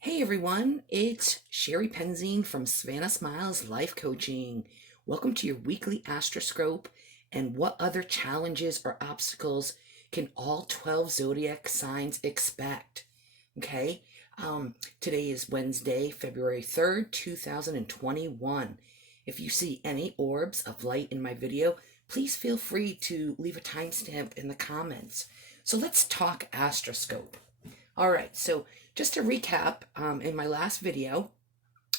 Hey everyone, it's Sherri Pentzien from Savannahsmiles Life Coaching. Welcome to your weekly AstroScope and what other challenges or obstacles can all 12 zodiac signs expect? Okay, today is Wednesday, February 3rd, 2021. If you see any orbs of light in my video, please feel free to leave a timestamp in the comments. So let's talk AstroScope. All right, so just to recap, in my last video,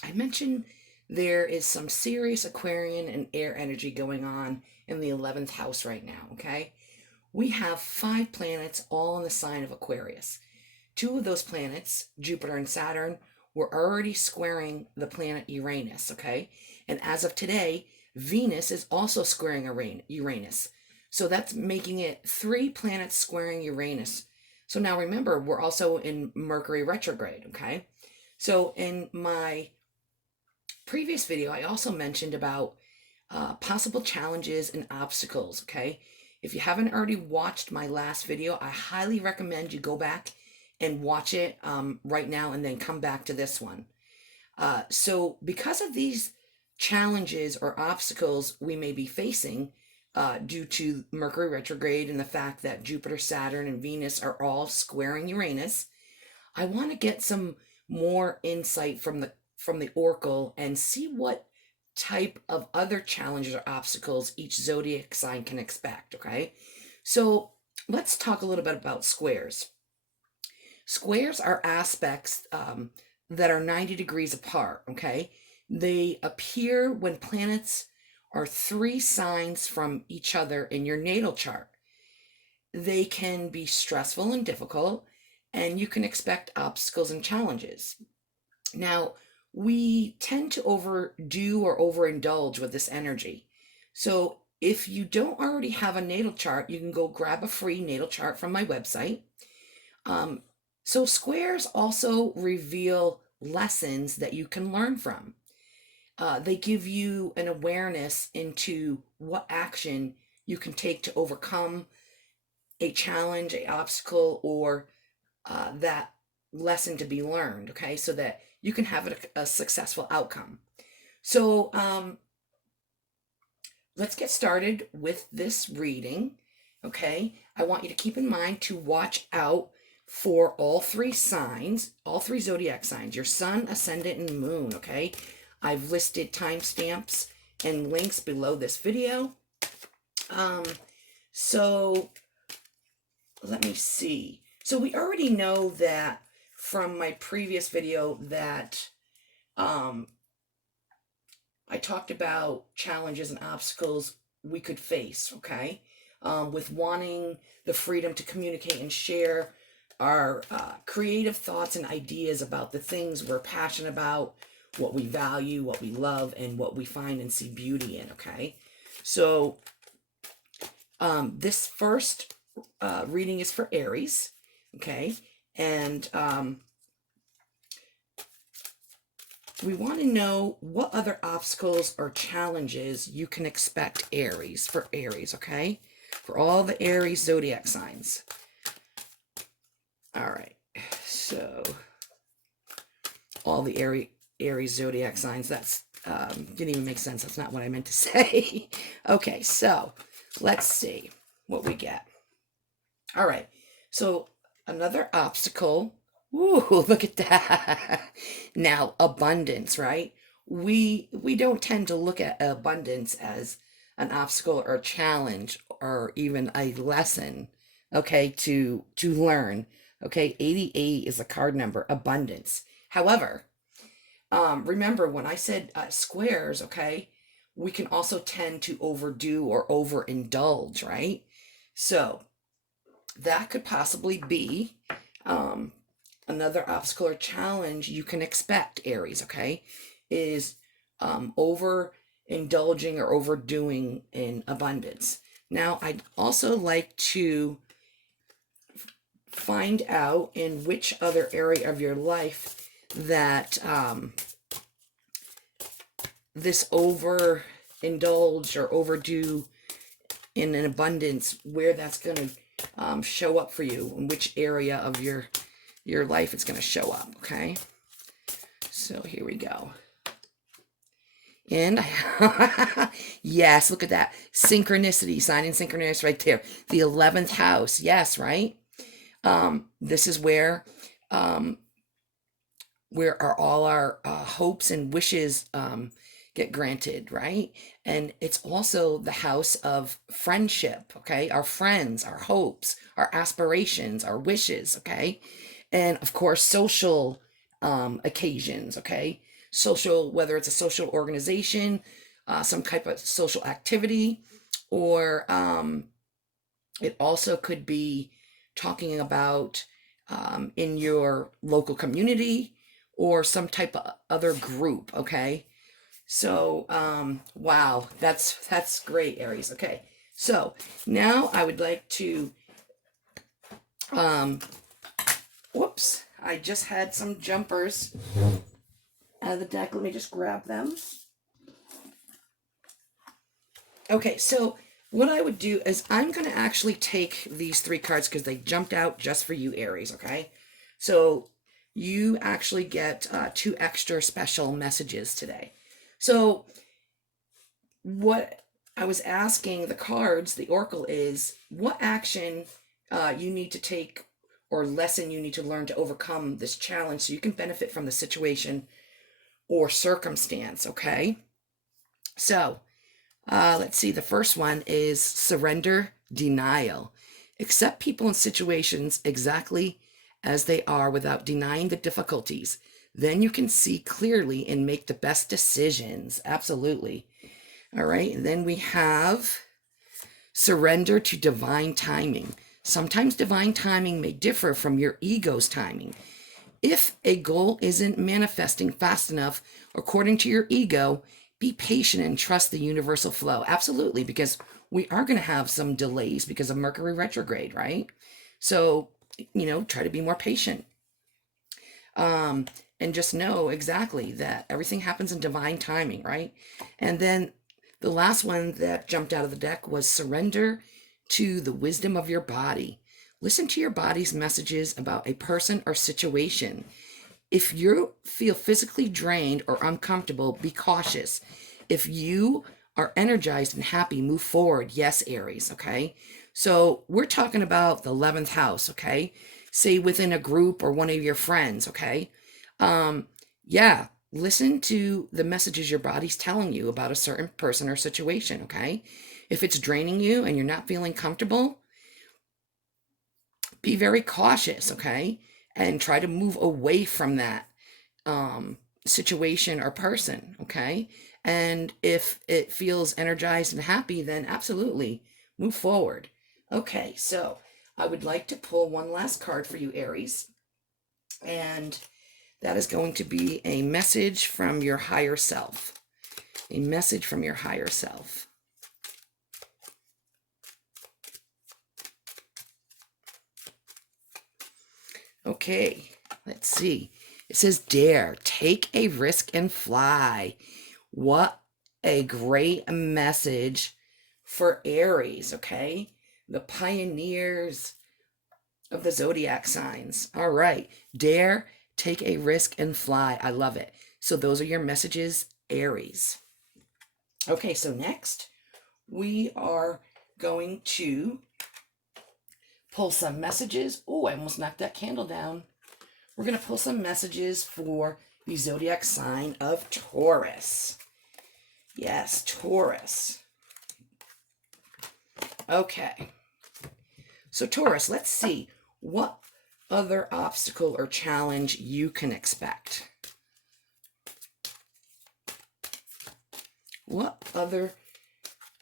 I mentioned there is some serious Aquarian and air energy going on in the 11th house right now, okay? We have 5 planets all in the sign of Aquarius. 2 of those planets, Jupiter and Saturn, were already squaring the planet Uranus, okay? And as of today, Venus is also squaring Uranus. So that's making it 3 planets squaring Uranus. So now remember, we're also in Mercury retrograde, okay? So in my previous video, I also mentioned about possible challenges and obstacles, okay? If you haven't already watched my last video, I highly recommend you go back and watch it right now and then come back to this one. So because of these challenges or obstacles we may be facing, due to Mercury retrograde and the fact that Jupiter, Saturn, and Venus are all squaring Uranus, I want to get some more insight from the oracle and see what type of other challenges or obstacles each zodiac sign can expect. Okay, so let's talk a little bit about squares. Squares are aspects that are 90 degrees apart. Okay, they appear when planets are 3 signs from each other in your natal chart. They can be stressful and difficult, and you can expect obstacles and challenges. Now, we tend to overdo or overindulge with this energy. So, if you don't already have a natal chart, you can go grab a free natal chart from my website. So, squares also reveal lessons that you can learn from. They give you an awareness into what action you can take to overcome a challenge, a obstacle, or that lesson to be learned, okay, so that you can have a successful outcome. So let's get started with this reading, okay? I want you to keep in mind to watch out for all 3 signs, all 3 zodiac signs, your sun, ascendant, and moon, okay? I've listed timestamps and links below this video. So let me see. So we already know that from my previous video that I talked about challenges and obstacles we could face, okay? With wanting the freedom to communicate and share our creative thoughts and ideas about the things we're passionate about, what we value, what we love, and what we find and see beauty in, okay? So this first reading is for Aries, okay? And we want to know what other obstacles or challenges you can expect for Aries, okay? For all the Aries zodiac signs. All right, so all the Aries zodiac signs, that's didn't even make sense. That's not what I meant to say. Okay, so let's see what we get. All right, so another obstacle. Ooh, look at that. Now, abundance, right? We don't tend to look at abundance as an obstacle or a challenge or even a lesson, okay, to learn. Okay, 88 is a card number, abundance. However, remember when I said squares, okay, we can also tend to overdo or overindulge, right? So that could possibly be another obstacle or challenge you can expect, Aries, okay, is overindulging or overdoing in abundance. Now, I'd also like to find out in which other area of your life that this overindulge or overdo in an abundance, where that's going to show up for you, in which area of your life it's going to show up, okay? So here we go. And yes, look at that. Synchronicity, sign in synchronicity right there. The 11th house. Yes, right? This is where are all our hopes and wishes get granted, right? And it's also the house of friendship, okay? Our friends, our hopes, our aspirations, our wishes, okay? And of course, social occasions, okay? Social, whether it's a social organization, some type of social activity, or it also could be talking about in your local community or some type of other group, okay? So, wow, that's great, Aries. Okay, so now I would like to, whoops, I just had some jumpers out of the deck. Let me just grab them. Okay, so what I would do is I'm going to actually take these 3 cards because they jumped out just for you, Aries, okay? So you actually get 2 extra special messages today. So what I was asking the cards, the oracle, is what action you need to take or lesson you need to learn to overcome this challenge so you can benefit from the situation or circumstance, okay? So let's see. The first one is surrender denial. Accept people and situations exactly as they are without denying the difficulties. Then you can see clearly and make the best decisions. Absolutely. All right. And then we have surrender to divine timing. Sometimes divine timing may differ from your ego's timing. If a goal isn't manifesting fast enough according to your ego, be patient and trust the universal flow. Absolutely, because we are going to have some delays because of Mercury retrograde, right? So, try to be more patient. And just know exactly that everything happens in divine timing, right? And then the last one that jumped out of the deck was surrender to the wisdom of your body. Listen to your body's messages about a person or situation. If you feel physically drained or uncomfortable, be cautious. If you are energized and happy, move forward. Yes, Aries, okay? So we're talking about the 11th house, okay? Say within a group or one of your friends, okay? Yeah, listen to the messages your body's telling you about a certain person or situation, okay? If it's draining you and you're not feeling comfortable, be very cautious, okay? And try to move away from that situation or person, okay? And if it feels energized and happy, then absolutely move forward. Okay, so I would like to pull one last card for you, Aries. And that is going to be a message from your higher self. A message from your higher self. Okay, let's see. It says, dare, take a risk and fly. What a great message for Aries, okay? The pioneers of the Zodiac signs. All right, dare, take a risk and fly. I love it. So those are your messages, Aries. Okay, so next we are going to pull some messages. Oh, I almost knocked that candle down. We're going to pull some messages for the zodiac sign of Taurus. Yes, Taurus. Okay. So Taurus, let's see what other obstacle or challenge you can expect. What other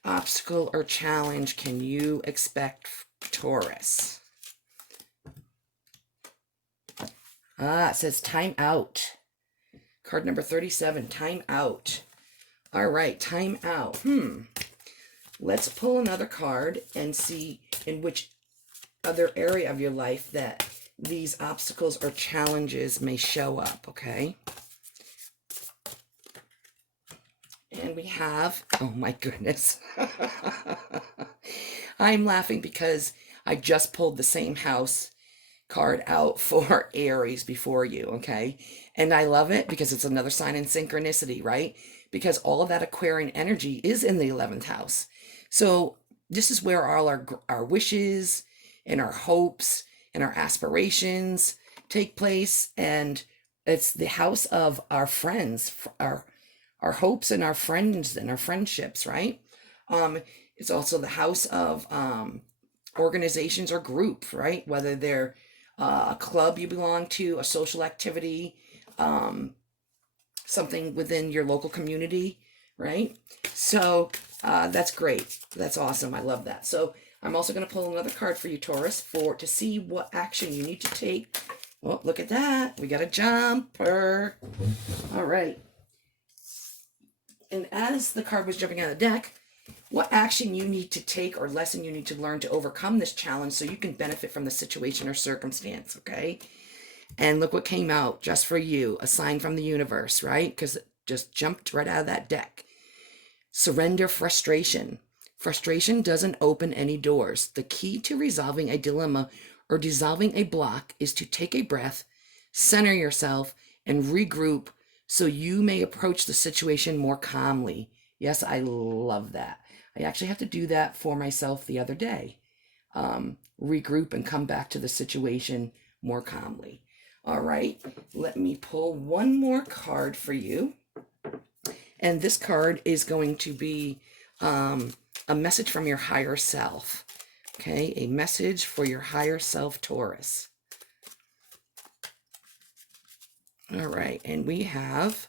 obstacle or challenge can you expect, Taurus? It says time out. Card number 37, time out. All right, time out. Let's pull another card and see in which other area of your life that these obstacles or challenges may show up, okay? And we have, oh my goodness. I'm laughing because I just pulled the same house card out for Aries before you, okay? And I love it because it's another sign in synchronicity, right? Because all of that Aquarian energy is in the 11th house. So this is where all our wishes and our hopes and our aspirations take place, and it's the house of our friends, our hopes and our friends and our friendships, right? It's also the house of organizations or groups, right? Whether they're a club you belong to, a social activity, something within your local community, right? So that's great. That's awesome. I love that. So I'm also going to pull another card for you, Taurus, to see what action you need to take. Oh, look at that. We got a jumper. All right. And as the card was jumping out of the deck, what action you need to take or lesson you need to learn to overcome this challenge so you can benefit from the situation or circumstance, okay? And look what came out just for you, a sign from the universe, right? Because it just jumped right out of that deck. Surrender frustration. Frustration doesn't open any doors. The key to resolving a dilemma or dissolving a block is to take a breath, center yourself, and regroup so you may approach the situation more calmly. Yes, I love that. I actually have to do that for myself the other day. Regroup and come back to the situation more calmly. All right, let me pull one more card for you. And this card is going to be a message from your higher self. Okay, a message for your higher self, Taurus. All right, and we have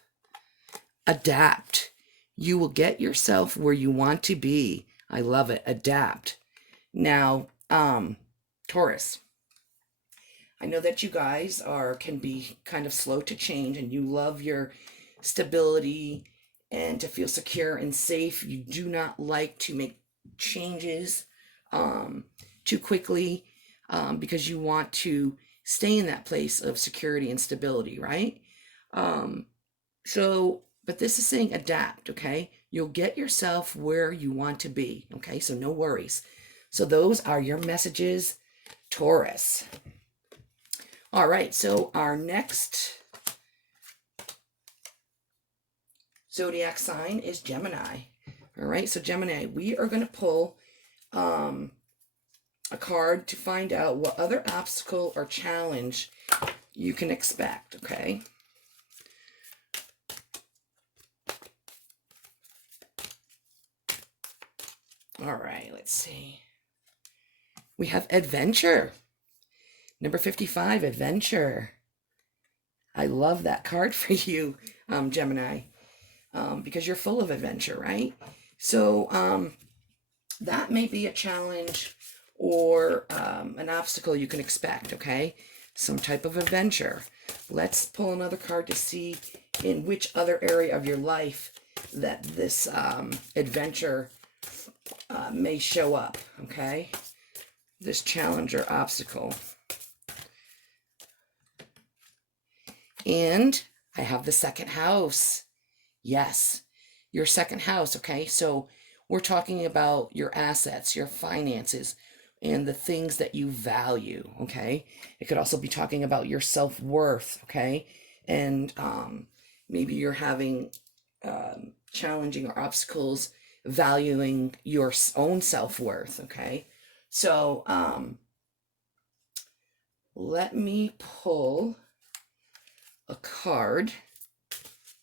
adapt. You will get yourself where you want to be. I love it. Adapt. Now, Taurus, I know that you guys can be kind of slow to change, and you love your stability and to feel secure and safe. You do not like to make changes too quickly because you want to stay in that place of security and stability, right? But this is saying adapt, okay? You'll get yourself where you want to be, okay? So no worries. So those are your messages, Taurus. All right, so our next zodiac sign is Gemini. All right, so Gemini, we are going to pull a card to find out what other obstacle or challenge you can expect, okay? All right, let's see. We have adventure. Number 55, adventure. I love that card for you, Gemini, because you're full of adventure, right? So that may be a challenge or an obstacle you can expect, okay? Some type of adventure. Let's pull another card to see in which other area of your life that this adventure may show up, okay? This challenge or obstacle. And I have the second house. Yes, your second house, okay? So we're talking about your assets, your finances, and the things that you value, okay? It could also be talking about your self-worth, okay? And maybe you're having challenging or obstacles valuing your own self-worth, okay? So let me pull a card,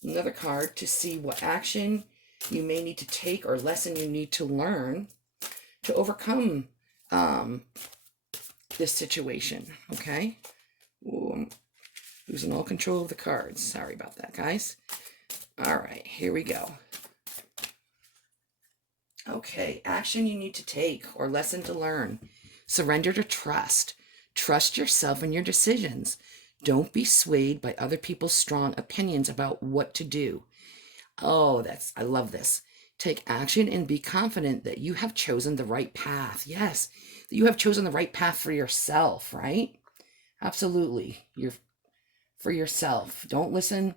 another card, to see what action you may need to take or lesson you need to learn to overcome this situation, okay? Ooh, I'm losing all control of the cards. Sorry about that, guys. All right, here we go. Okay, action you need to take or lesson to learn. Surrender to trust. Trust yourself and your decisions. Don't be swayed by other people's strong opinions about what to do. Oh, I love this. Take action and be confident that you have chosen the right path. Yes, that you have chosen the right path for yourself, right? Absolutely. For yourself. Don't listen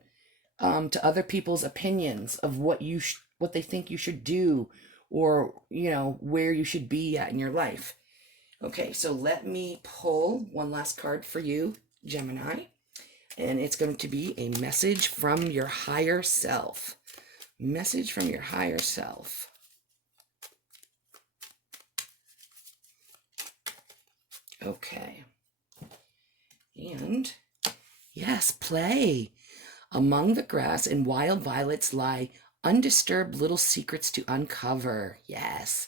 to other people's opinions of what they think you should do, or where you should be at in your life. Okay, so let me pull one last card for you, Gemini. And it's going to be a message from your higher self. Message from your higher self. Okay. And yes, play. Among the grass and wild violets lie undisturbed little secrets to uncover. Yes.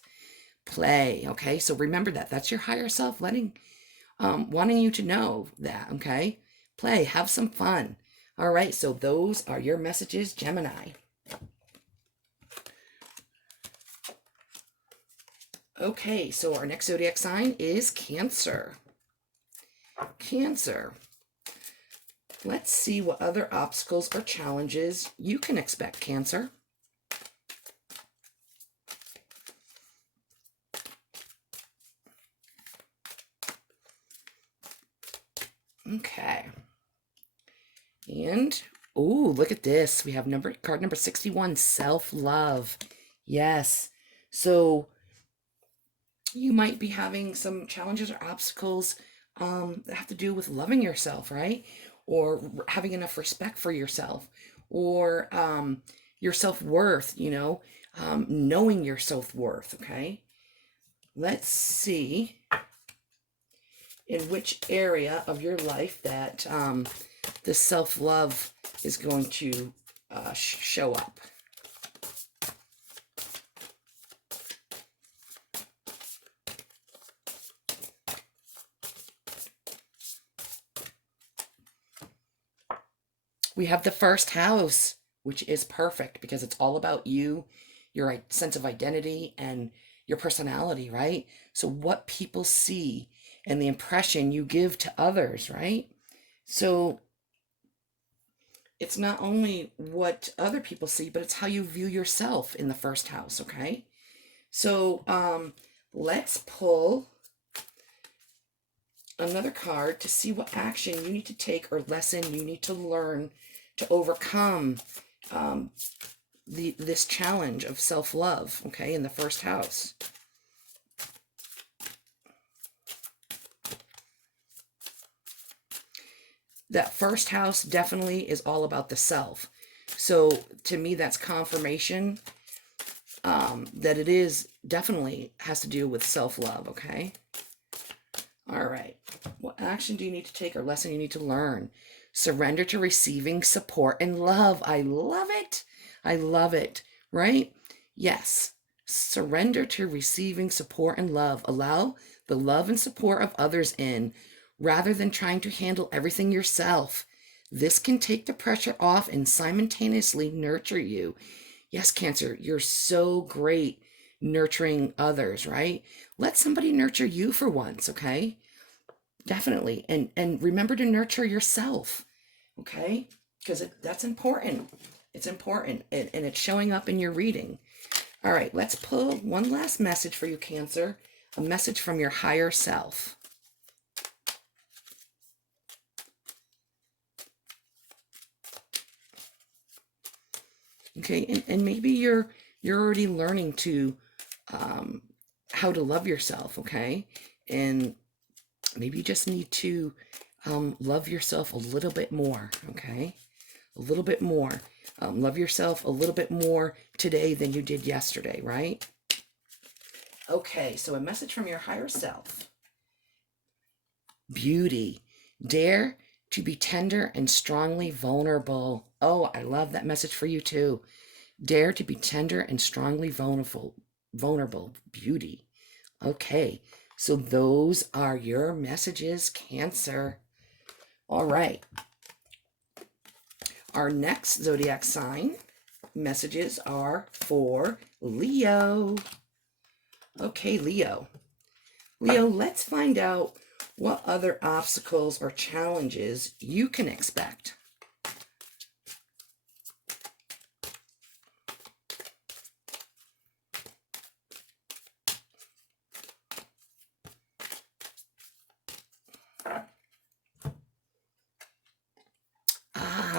Play. Okay. So remember that. That's your higher self wanting you to know that. Okay. Play. Have some fun. All right. So those are your messages, Gemini. Okay. So our next zodiac sign is Cancer. Cancer. Let's see what other obstacles or challenges you can expect, Cancer. Okay. And, oh, look at this. We have card number 61, self-love. Yes. So you might be having some challenges or obstacles that have to do with loving yourself, right? Or having enough respect for yourself, or your self-worth, knowing your self-worth, okay? Let's see in which area of your life that the self-love is going to show up. We have the first house, which is perfect because it's all about you, your sense of identity, and your personality, right? So what people see and the impression you give to others, right? So it's not only what other people see, but it's how you view yourself in the first house, okay? So let's pull another card to see what action you need to take or lesson you need to learn to overcome this challenge of self-love, okay, in the first house. That first house definitely is all about the self. So to me, that's confirmation that it is definitely has to do with self-love, okay? All right. What action do you need to take or lesson you need to learn? Surrender to receiving support and love. I love it. I love it, right? Yes. Surrender to receiving support and love. Allow the love and support of others in, rather than trying to handle everything yourself. This can take the pressure off and simultaneously nurture you. Yes, Cancer, you're so great nurturing others, right? Let somebody nurture you for once, okay? Definitely. And remember to nurture yourself, okay? Because that's important. It's important, and it's showing up in your reading. All right, let's pull one last message for you, Cancer. A message from your higher self. Okay, and maybe you're already learning to how to love yourself, okay? And maybe you just need to love yourself a little bit more, okay? A little bit more. Love yourself a little bit more today than you did yesterday, right? Okay, so a message from your higher self. Beauty. Dare to be tender and strongly vulnerable. Oh, I love that message for you too. Dare to be tender and strongly vulnerable. Beauty. Okay, so those are your messages, Cancer. All right. Our next zodiac sign messages are for Leo. Okay, Leo. Leo, let's find out what other obstacles or challenges you can expect.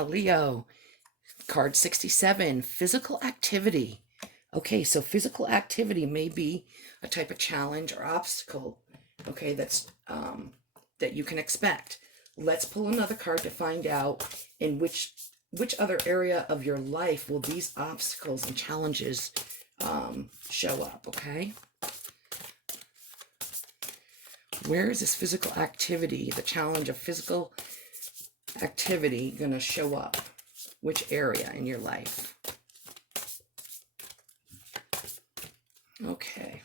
Leo, card 67, physical activity. Okay, so physical activity may be a type of challenge or obstacle okay, that you can expect. Let's pull another card to find out in which other area of your life will these obstacles and challenges show up, okay? Where is this physical activity, the challenge of physical activity, going to show up? Which area in your life? Okay.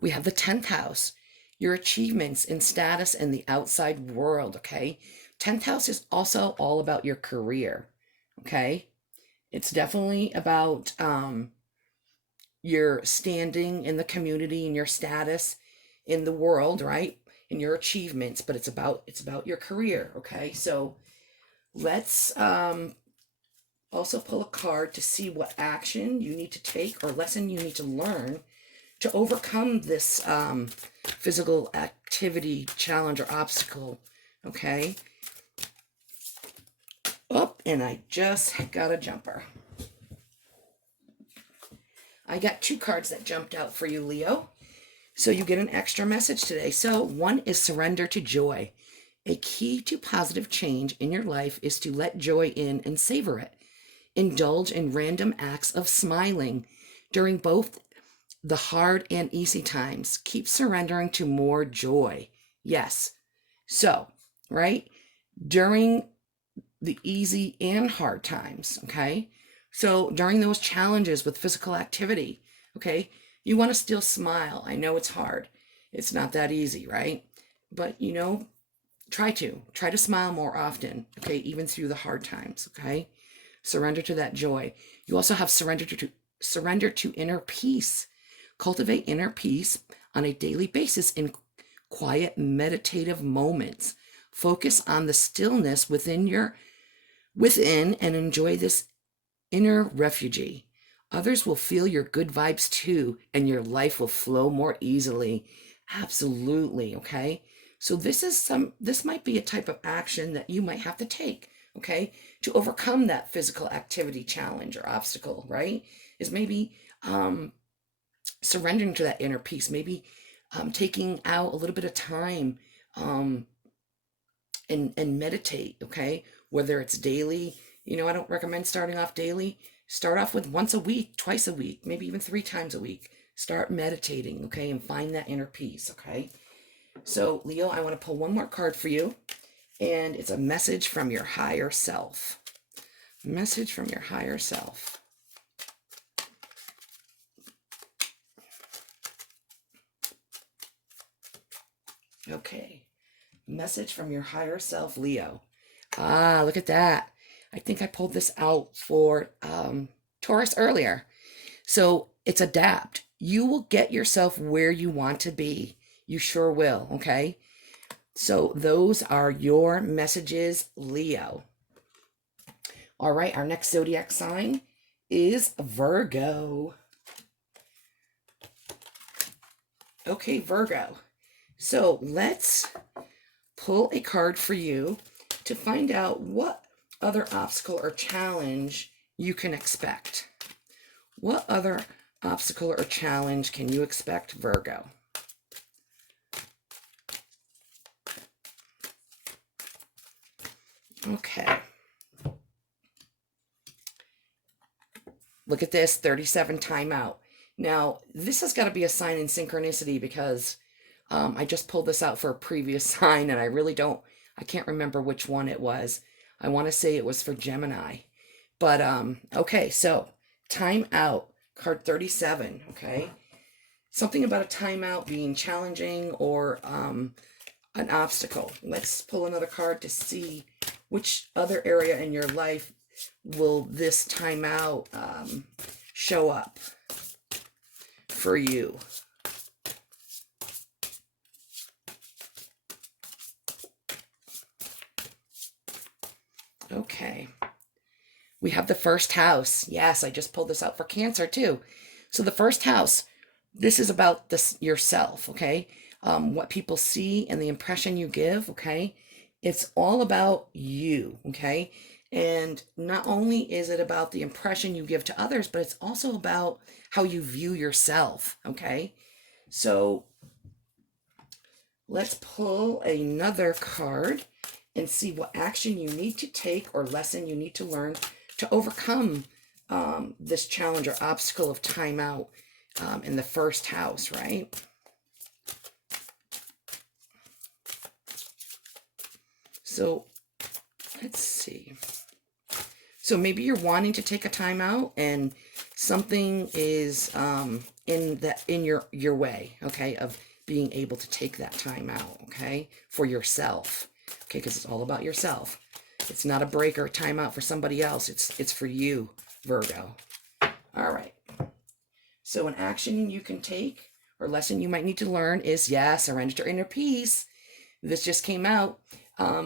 We have the 10th house, your achievements in status in the outside world, okay? 10th house is also all about your career, okay? It's definitely about your standing in the community and your status in the world, right? And your achievements, but it's about your career, okay? So let's also pull a card to see what action you need to take or lesson you need to learn to overcome this physical activity challenge or obstacle, okay? Oh, and I just got a jumper. I got 2 cards that jumped out for you, Leo. So you get an extra message today. So one is surrender to joy. A key to positive change in your life is to let joy in and savor it. Indulge in random acts of smiling during both the hard and easy times. Keep surrendering to more joy. Yes. So, right? During the easy and hard times, okay? So during those challenges with physical activity, okay, you want to still smile. I know it's hard. It's not that easy, right? But, you know, try to smile more often, okay, even through the hard times, okay? Surrender to that joy. You also have surrender to inner peace. Cultivate inner peace on a daily basis in quiet meditative moments. Focus on the stillness within and enjoy this inner refuge. Others will feel your good vibes too, and your life will flow more easily. Absolutely, okay? So this might be a type of action that you might have to take, okay, to overcome that physical activity challenge or obstacle, right? Is maybe surrendering to that inner peace, maybe taking out a little bit of time and meditate, okay? Whether it's daily, you know, I don't recommend starting off daily. Start off with once a week, twice a week, maybe even 3 times a week. Start meditating, okay, and find that inner peace, okay? So, Leo, I want to pull one more card for you, and it's a message from your higher self. Message from your higher self. Okay. Message from your higher self, Leo. Ah, look at that. I think I pulled this out for Taurus earlier. So it's adapt. You will get yourself where you want to be. You sure will, okay? So those are your messages, Leo. All right, our next zodiac sign is Virgo. Okay, Virgo. So let's pull a card for you to find out what other obstacle or challenge you can expect. What other obstacle or challenge can you expect, Virgo? Okay. Look at this, 37 timeout. Now, this has got to be a sign in synchronicity because I just pulled this out for a previous sign and I can't remember which one it was. I want to say it was for Gemini. But, okay, so timeout, card 37, okay? Something about a timeout being challenging or an obstacle. Let's pull another card to see which other area in your life will this timeout show up for you. Okay. We have the first house. Yes, I just pulled this out for Cancer too. So the first house, this is about yourself, okay? What people see and the impression you give, okay? It's all about you, okay? And not only is it about the impression you give to others, but it's also about how you view yourself, okay? So let's pull another card and see what action you need to take or lesson you need to learn to overcome this challenge or obstacle of timeout in the first house, right? So let's see. So maybe you're wanting to take a timeout and something is in your way, okay, of being able to take that time out, okay, for yourself, okay, because it's all about yourself. It's not a break or a timeout for somebody else. It's for you, Virgo. All right. So an action you can take or lesson you might need to learn is, surrender to inner peace. This just came out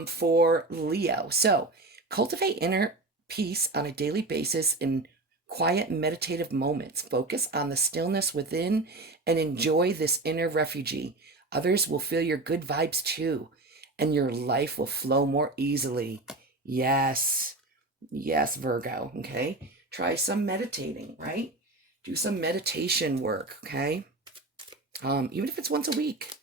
for Leo. So cultivate inner peace on a daily basis in quiet meditative moments. Focus on the stillness within and enjoy this inner refuge. Others will feel your good vibes too, and your life will flow more easily. Yes, Virgo, okay? Try some meditating, right? Do some meditation work, okay? Even if it's once a week,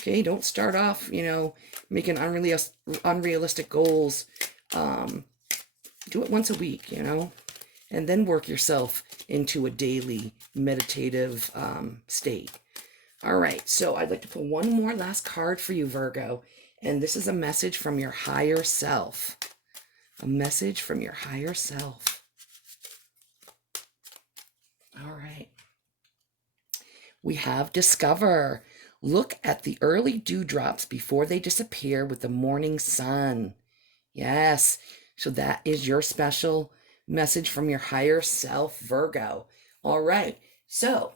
okay? Don't start off, making unrealistic goals. Do it once a week, and then work yourself into a daily meditative state. All right, so I'd like to pull one more last card for you, Virgo, and this is a message from your higher self. A message from your higher self. All right. We have discover. Look at the early dewdrops before they disappear with the morning sun. Yes, so that is your special message from your higher self, Virgo. All right, so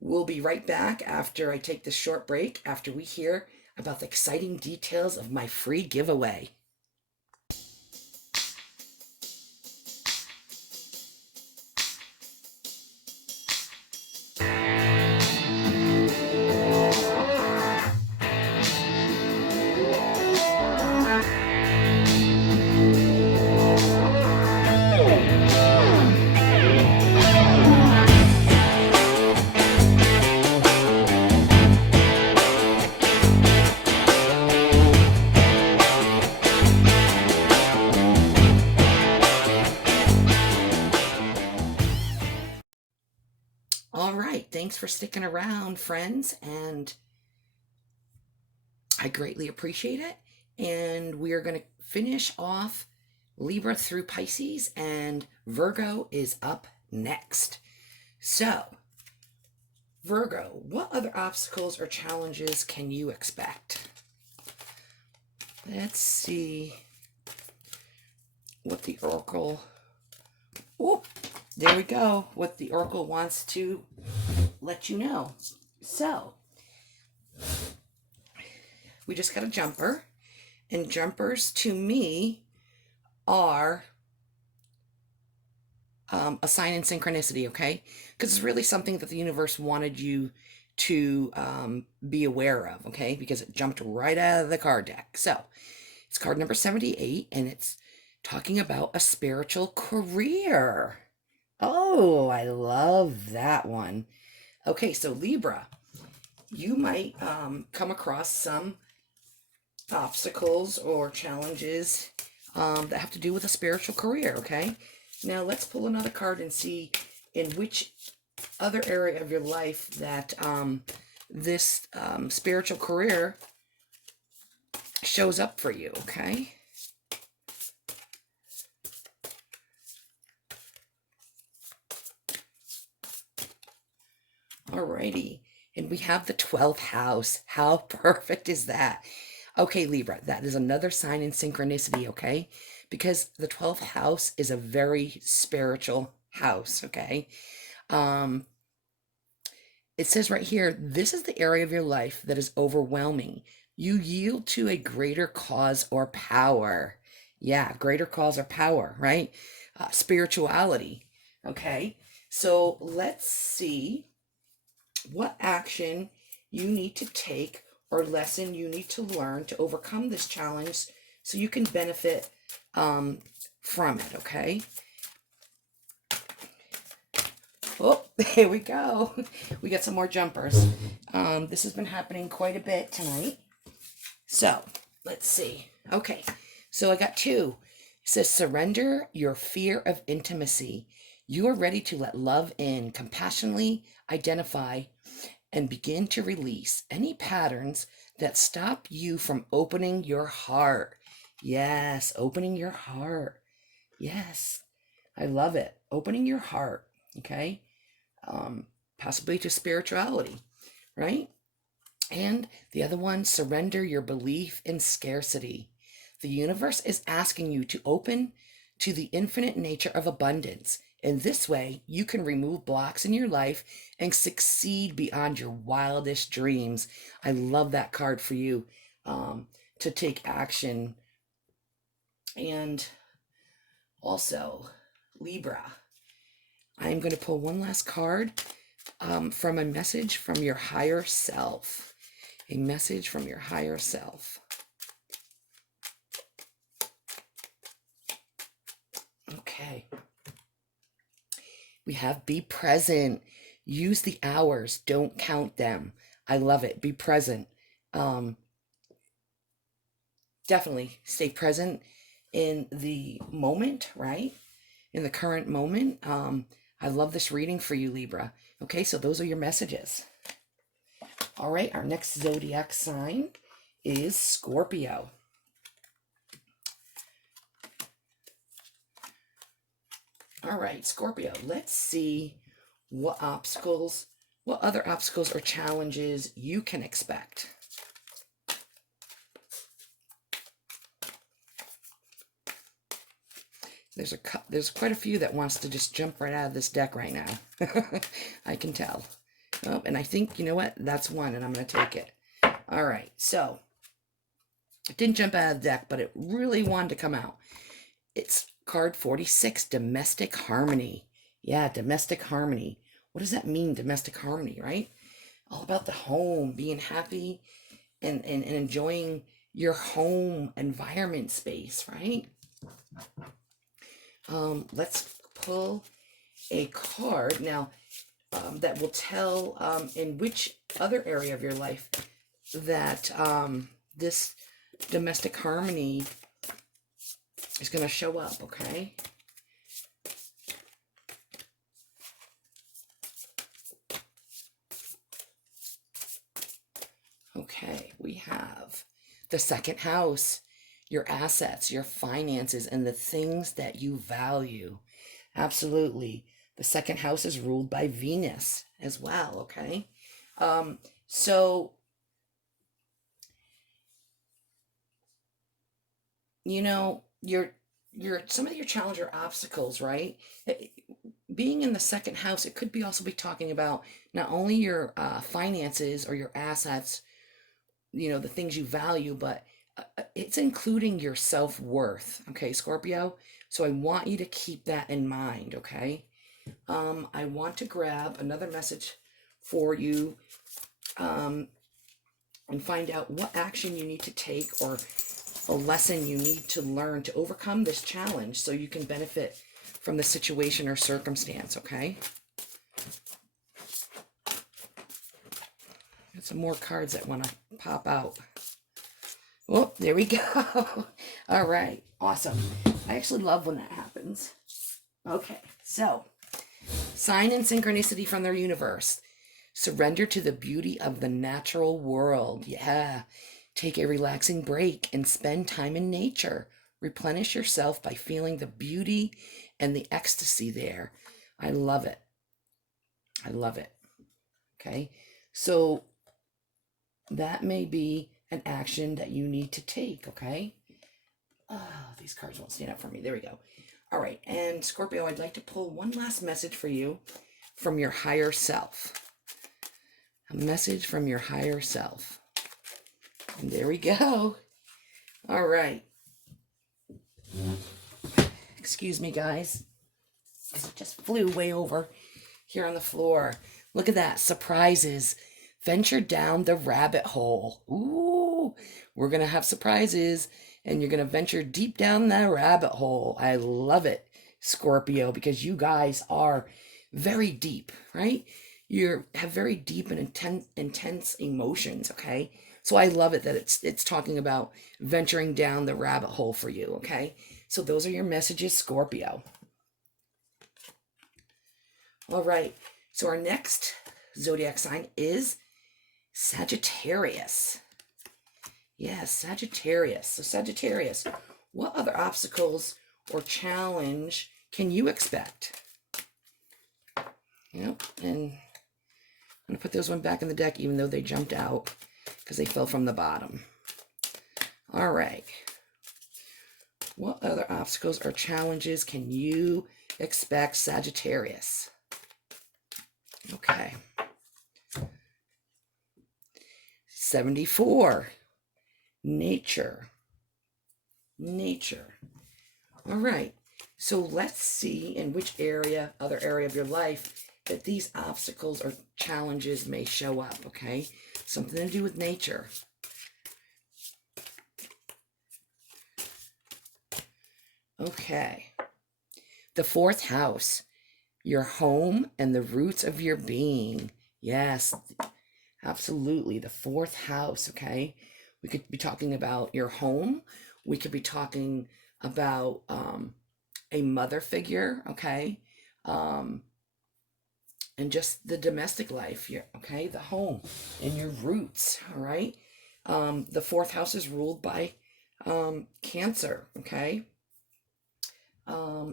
we'll be right back after I take this short break, after we hear about the exciting details of my free giveaway. All right, thanks for sticking around, friends, and I greatly appreciate it. And we are going to finish off Libra through Pisces, and Virgo is up next. So, Virgo, what other obstacles or challenges can you expect? Let's see what the Oracle... Oh, there we go. What the Oracle wants to let you know. So, we just got a jumper. And jumpers, to me, are a sign in synchronicity, okay? Because it's really something that the universe wanted you to be aware of, okay? Because it jumped right out of the card deck. So, it's card number 78, and it's talking about a spiritual career. Oh, I love that one. Okay, so Libra, you might come across some obstacles or challenges that have to do with a spiritual career, okay? Now, let's pull another card and see in which other area of your life that this spiritual career shows up for you, okay? Alrighty, and we have the 12th house. How perfect is that? Okay, Libra, that is another sign in synchronicity, okay? Because the 12th house is a very spiritual house, okay? It says right here, this is the area of your life that is overwhelming. You yield to a greater cause or power. Yeah, greater cause or power, right? Spirituality, okay? So let's see what action you need to take or lesson you need to learn to overcome this challenge so you can benefit from it, okay? Oh, there we go. We got some more jumpers. This has been happening quite a bit tonight. So, let's see. Okay, so I got two. It says, surrender your fear of intimacy. You are ready to let love in, compassionately identify, and begin to release any patterns that stop you from opening your heart. Yes, opening your heart. Yes, I love it. Opening your heart, okay? Possibly to spirituality, right? And the other one, surrender your belief in scarcity. The universe is asking you to open to the infinite nature of abundance. In this way, you can remove blocks in your life and succeed beyond your wildest dreams. I love that card for you, to take action. And also, Libra, I'm going to pull one last card from a message from your higher self. A message from your higher self. Okay. We have be present. Use the hours. Don't count them. I love it. Be present. Definitely stay present in the moment, right? In the current moment. I love this reading for you, Libra. Okay, so those are your messages. All right, our next zodiac sign is Scorpio. All right, Scorpio, let's see what other obstacles or challenges you can expect. There's quite a few that wants to just jump right out of this deck right now. I can tell. Oh, and I think, you know what? That's one, and I'm going to take it. All right, so it didn't jump out of the deck, but it really wanted to come out. It's card 46, domestic harmony. Yeah, domestic harmony. What does that mean, domestic harmony, right? All about the home, being happy and enjoying your home environment space, right? Let's pull a card now that will tell in which other area of your life that this domestic harmony is going to show up, okay? Okay, we have the second house, your assets, your finances, and the things that you value. Absolutely. The second house is ruled by Venus as well, okay? So, you know, your some of your challenge or obstacles, right? Being in the second house, it could be also be talking about not only your finances or your assets, you know, the things you value, but it's including your self-worth, okay, Scorpio? So I want you to keep that in mind, okay? I want to grab another message for you and find out what action you need to take or a lesson you need to learn to overcome this challenge so you can benefit from the situation or circumstance, okay? Got some more cards that want to pop out. Oh, there we go. All right, awesome. I actually love when that happens. Okay, so sign and synchronicity from their universe. Surrender to the beauty of the natural world. Yeah. Take a relaxing break and spend time in nature. Replenish yourself by feeling the beauty and the ecstasy there. I love it. I love it. Okay. So that may be an action that you need to take. Okay. Oh, these cards won't stand up for me. There we go. All right. And Scorpio, I'd like to pull one last message for you from your higher self. A message from your higher self. And there we go. All right. Excuse me, guys. It just flew way over here on the floor. Look at that. Surprises. Venture down the rabbit hole. Ooh, we're going to have surprises. And you're going to venture deep down that rabbit hole. I love it, Scorpio, because you guys are very deep, right? You have very deep and intense emotions, okay? So I love it that it's talking about venturing down the rabbit hole for you, okay? So those are your messages, Scorpio. All right. So our next zodiac sign is Sagittarius. Yes, Sagittarius. So Sagittarius, what other obstacles or challenge can you expect? Yep, and I'm going to put those one back in the deck even though they jumped out because they fell from the bottom. All right. What other obstacles or challenges can you expect, Sagittarius? Okay. 74. Nature. All right. So let's see in which other area of your life that these obstacles or challenges may show up, okay? Something to do with nature. Okay. The 4th house, your home and the roots of your being. Yes, absolutely. The 4th house, okay? We could be talking about your home. We could be talking about a mother figure, okay? And just the domestic life, okay? The home and your roots, all right? The 4th house is ruled by Cancer, okay?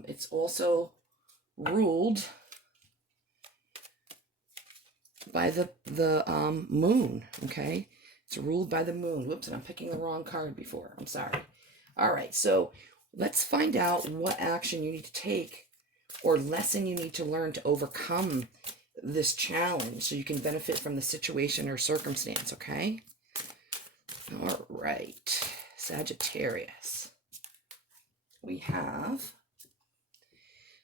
It's also ruled by the moon, okay? It's ruled by the moon. Whoops, and I'm picking the wrong card before. I'm sorry. All right, so let's find out what action you need to take or lesson you need to learn to overcome this challenge so you can benefit from the situation or circumstance, okay? All right, Sagittarius. We have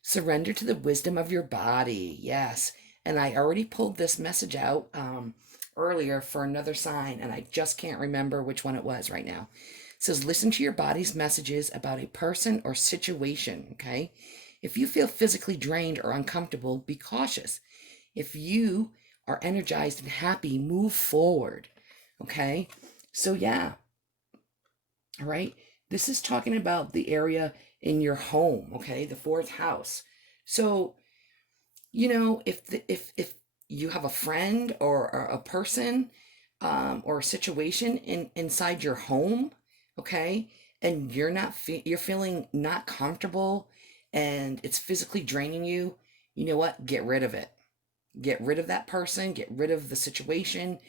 surrender to the wisdom of your body. Yes, and I already pulled this message out earlier for another sign, and I just can't remember which one it was right now. It says, listen to your body's messages about a person or situation, okay? If you feel physically drained or uncomfortable, be cautious. If you are energized and happy, move forward, okay? So yeah, all right? This is talking about the area in your home, okay? The 4th house. So, you know, if you have a friend or a person or a situation inside your home, okay, and you're feeling not comfortable and it's physically draining you, you know what? Get rid of it. Get rid of that person, get rid of the situation,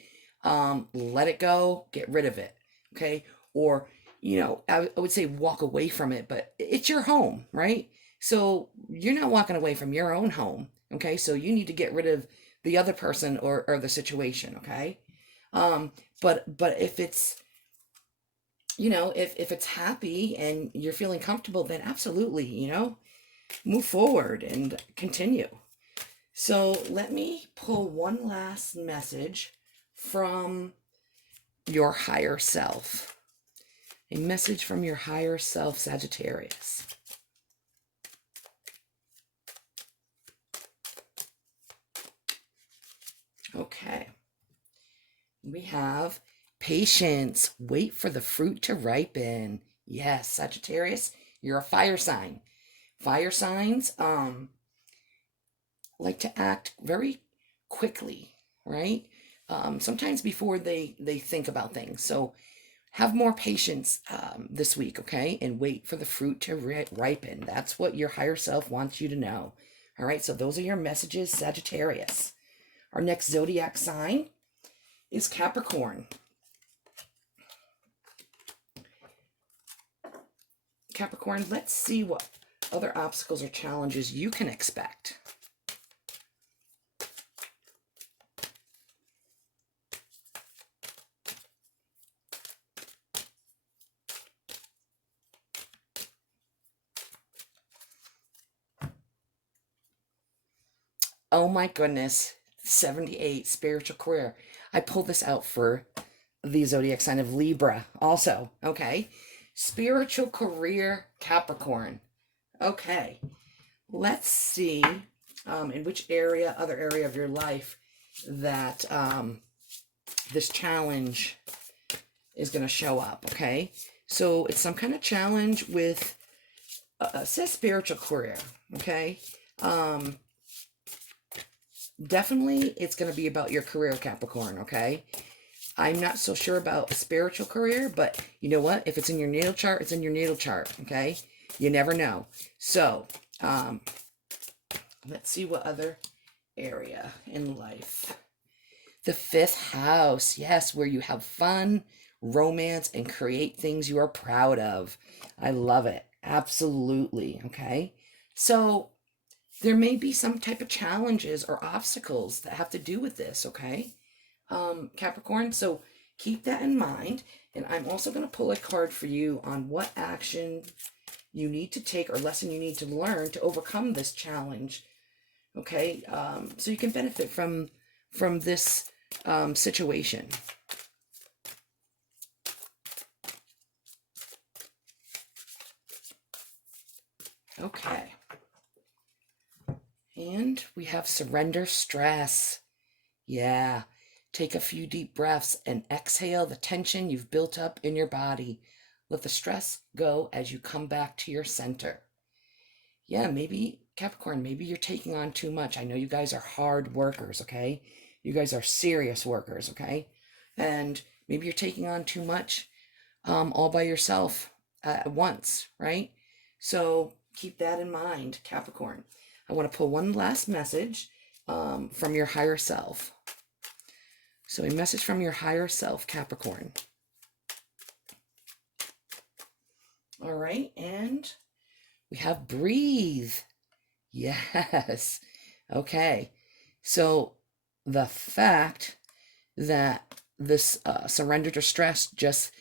let it go, get rid of it, okay? Or, you know, I would say walk away from it, but it's your home, right? So you're not walking away from your own home, okay? So you need to get rid of the other person or the situation, okay? But if it's, you know, if it's happy and you're feeling comfortable, then absolutely, you know, move forward and continue. So let me pull one last message from your higher self. A message from your higher self, Sagittarius. Okay. We have patience. Wait for the fruit to ripen. Yes, Sagittarius, you're a fire sign. Fire signs like to act very quickly, right? Sometimes before they think about things. So have more patience this week, okay? And wait for the fruit to ripen. That's what your higher self wants you to know. All right, so those are your messages, Sagittarius. Our next zodiac sign is Capricorn. Capricorn, let's see what other obstacles or challenges you can expect. Oh my goodness, 78, spiritual career. I pulled this out for the zodiac sign of Libra also, okay? Spiritual career, Capricorn. Okay, let's see in which other area of your life that this challenge is going to show up, okay? So it's some kind of challenge with, says spiritual career, okay? Definitely it's going to be about your career, Capricorn, okay? I'm not so sure about a spiritual career, but you know what? If it's in your natal chart, it's in your natal chart, okay? You never know. So, let's see what other area in life. The 5th house, yes, where you have fun, romance, and create things you are proud of. I love it. Absolutely, okay? So, there may be some type of challenges or obstacles that have to do with this, okay? Capricorn, so keep that in mind. And I'm also going to pull a card for you on what action you need to take or lesson you need to learn to overcome this challenge, okay? So you can benefit from this situation. Okay. And we have surrender stress. Yeah. Take a few deep breaths and exhale the tension you've built up in your body. Let the stress go as you come back to your center. Yeah, maybe, Capricorn, maybe you're taking on too much. I know you guys are hard workers, okay? You guys are serious workers, okay? And maybe you're taking on too much all by yourself at once, right? So keep that in mind, Capricorn. I want to pull one last message from your higher self. So a message from your higher self, Capricorn. All right, and we have breathe. Yes. Okay. So the fact that this surrender to stress just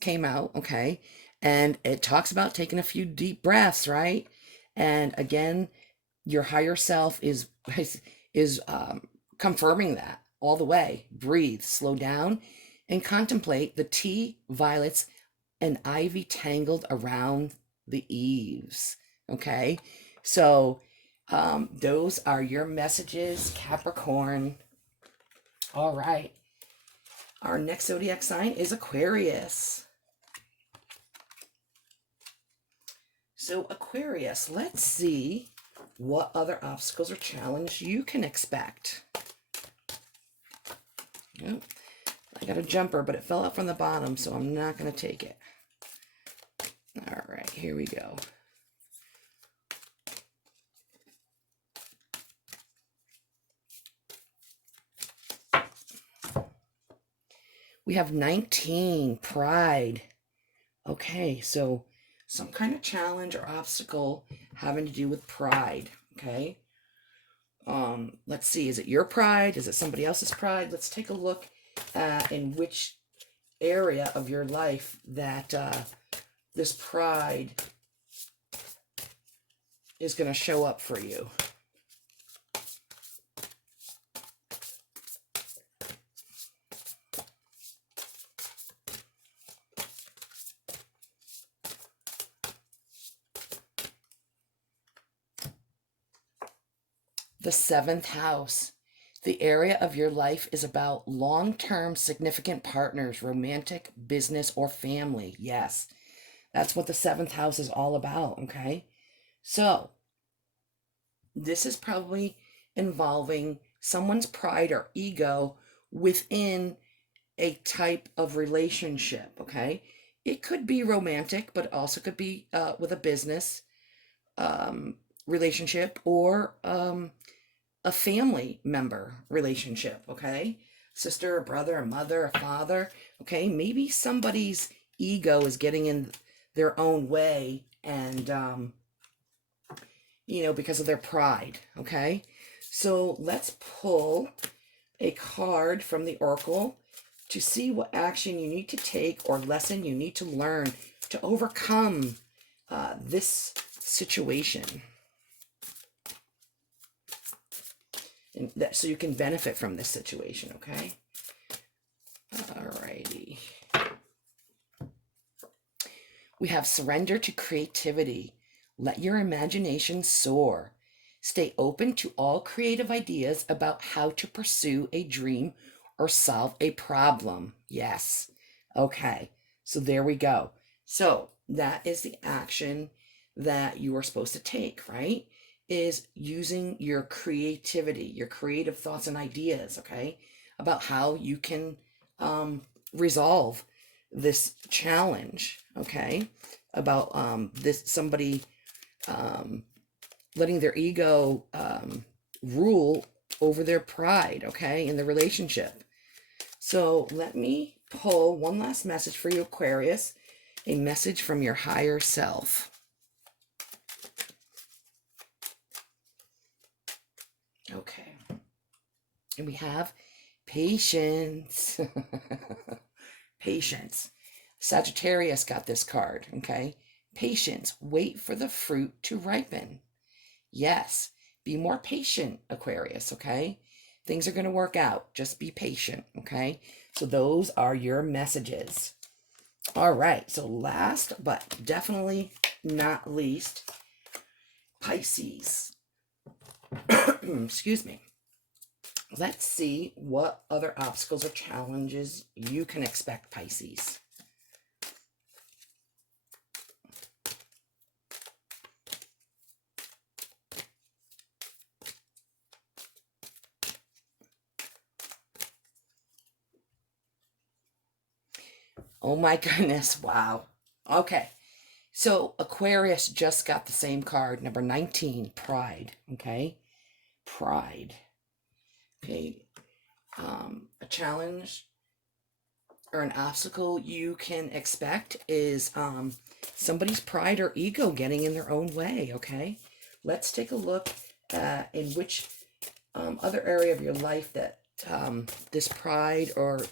came out, okay, and it talks about taking a few deep breaths, right? And again, your higher self is confirming that all the way. Breathe, slow down, and contemplate the tea, violets, and ivy tangled around the eaves. Okay, so those are your messages, Capricorn. All right, our next zodiac sign is Aquarius. So Aquarius, let's see what other obstacles or challenge you can expect. Oh, I got a jumper, but it fell out from the bottom, so I'm not going to take it. All right, here we go. We have 19, pride. Okay, so some kind of challenge or obstacle having to do with pride, okay? Let's see, is it your pride? Is it somebody else's pride? Let's take a look in which area of your life that this pride is going to show up for you. The 7th house. The area of your life is about long-term significant partners, romantic, business, or family. Yes, that's what the 7th house is all about, okay? So, this is probably involving someone's pride or ego within a type of relationship, okay? It could be romantic, but it also could be with a business relationship or a family member relationship, okay? Sister, a brother, a mother, a father, okay? Maybe somebody's ego is getting in their own way and, because of their pride, okay? So let's pull a card from the Oracle to see what action you need to take or lesson you need to learn to overcome this situation. And that, so you can benefit from this situation, okay? Alrighty. We have surrender to creativity. Let your imagination soar. Stay open to all creative ideas about how to pursue a dream or solve a problem. Yes. Okay. So there we go. So that is the action that you are supposed to take, right? Is using your creativity, your creative thoughts and ideas, okay, about how you can resolve this challenge, okay, about this somebody letting their ego rule over their pride, okay, in the relationship. So let me pull one last message for you, Aquarius, a message from your higher self. Okay. And we have patience. Patience. Sagittarius got this card, okay? Patience. Wait for the fruit to ripen. Yes. Be more patient, Aquarius, okay? Things are going to work out. Just be patient, okay? So those are your messages. All right. So last but definitely not least, Pisces. Excuse me. Let's see what other obstacles or challenges you can expect, Pisces. Oh my goodness, wow. Okay, so Aquarius just got the same card, number 19, Pride, okay? Pride. Okay, a challenge or an obstacle you can expect is somebody's pride or ego getting in their own way, okay? Let's take a look in which other area of your life that this pride or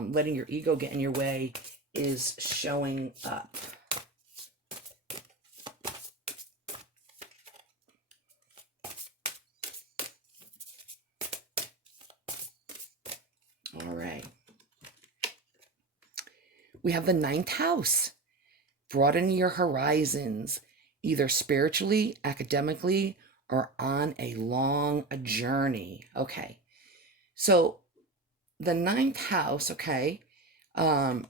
letting your ego get in your way is showing up. All right. We have the 9th house. Broaden your horizons, either spiritually, academically, or on a long journey. Okay. So the 9th house, okay, has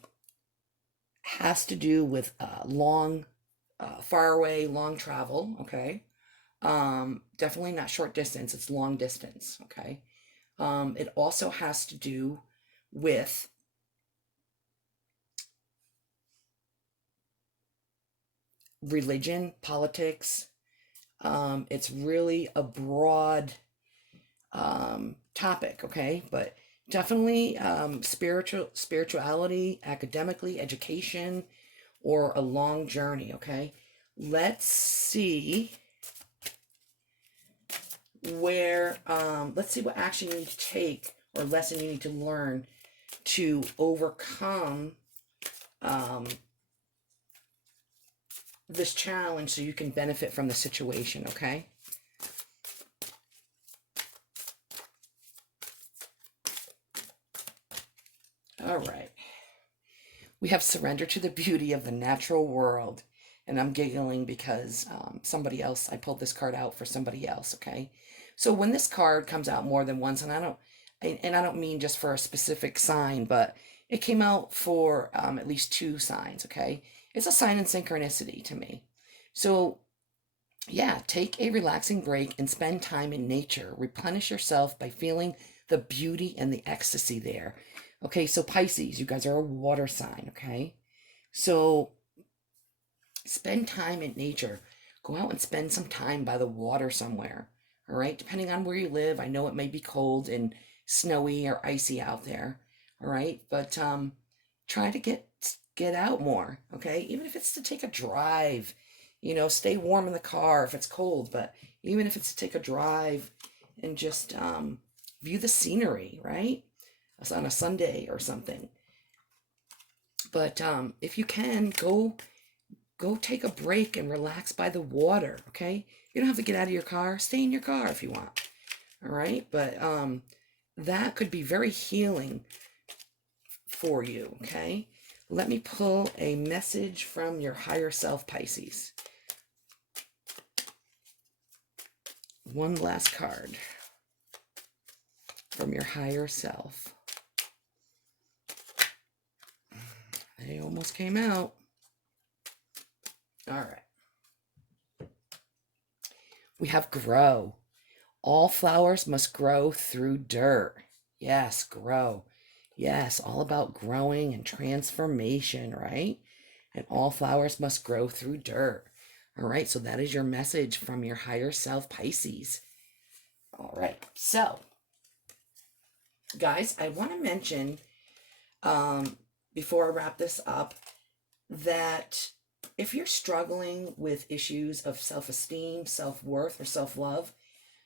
to do with long, far away, long travel, okay? Definitely not short distance, it's long distance, okay? It also has to do with religion, politics. It's really a broad topic, okay? But definitely spirituality, academically, education, or a long journey, okay? Let's see let's see what action you need to take or lesson you need to learn to overcome this challenge so you can benefit from the situation, okay? All right. We have surrender to the beauty of the natural world. And I'm giggling because somebody else, I pulled this card out for somebody else, okay? So when this card comes out more than once, and I don't mean just for a specific sign, but it came out for at least 2 signs, okay? It's a sign in synchronicity to me. So yeah, take a relaxing break and spend time in nature. Replenish yourself by feeling the beauty and the ecstasy there. Okay, so Pisces, you guys are a water sign, okay? So spend time in nature. Go out and spend some time by the water somewhere. All right, depending on where you live. I know it may be cold and snowy or icy out there. All right, but try to get out more. Okay, even if it's to take a drive. You know, stay warm in the car if it's cold, but even if it's to take a drive and just view the scenery, right? On a Sunday or something. But if you can, go take a break and relax by the water, okay? You don't have to get out of your car. Stay in your car if you want. All right? But that could be very healing for you, okay? Let me pull a message from your higher self, Pisces. one last card from your higher self. They almost came out. All right. We have grow. All flowers must grow through dirt. Yes, grow. Yes, all about growing and transformation, right? And all flowers must grow through dirt. All right, so that is your message from your higher self, Pisces. All right, so guys, I want to mention before I wrap this up that if you're struggling with issues of self-esteem, self-worth, or self-love,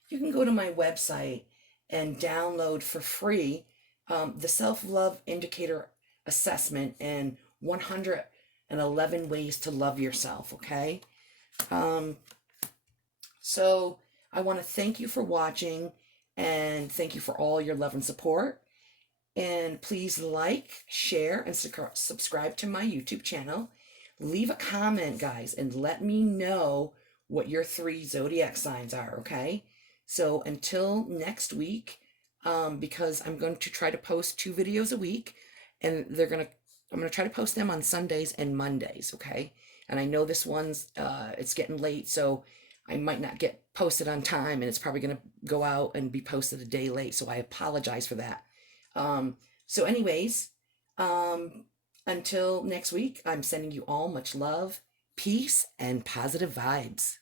you can go to my website and download for free the self-love indicator assessment and 111 ways to love yourself, okay? So I want to thank you for watching and thank you for all your love and support. And please like, share, and subscribe to my YouTube channel. Leave a comment, guys, and let me know what your 3 zodiac signs are, okay? So until next week, because I'm going to try to post 2 videos a week, and I'm going to try to post them on Sundays and Mondays, okay? And I know this one's, it's getting late, so I might not get posted on time, and it's probably going to go out and be posted a day late, so I apologize for that. So anyways, until next week, I'm sending you all much love, peace, and positive vibes.